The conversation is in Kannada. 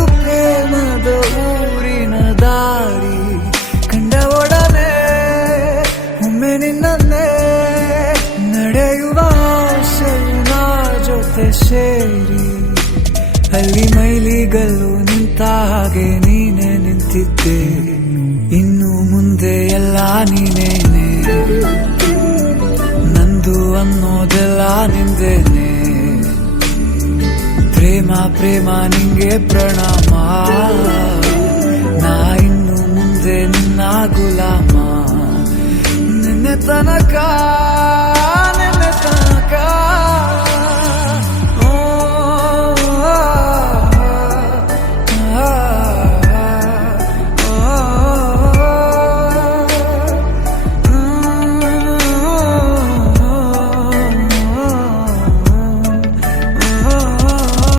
ಇದು ಪ್ರೇಮದ ಊರಿನ ದಾರಿ ಕಂಡ ಒಡನೆ ಒಮ್ಮೆ ನಿನ್ನೇ ನಡೆಯುವ ಆಸೆಯ ಜೊತೆ ಸೇರಿ ಅಲ್ಲಿ ಮೈಲಿಗಲ್ಲು ನಿಂತ ಹಾಗೆ ನೀನೆ ನಿಂತಿದ್ದೆ ಇನ್ನು ಮುಂದೆ ಎಲ್ಲ ನೀನೇನೆ ನಂದು ಅನ್ನೋದೆಲ್ಲ ನಿಂದೇನೆ ಪ್ರೇಮ ಪ್ರೇಮ ನಿಂಗೆ ಪ್ರಣಾಮ ನಾ ಇನ್ನು ಮುಂದೆ ನಿನ್ನ ಗುಲಾಮ ನಿನ್ನೆ ತನಕ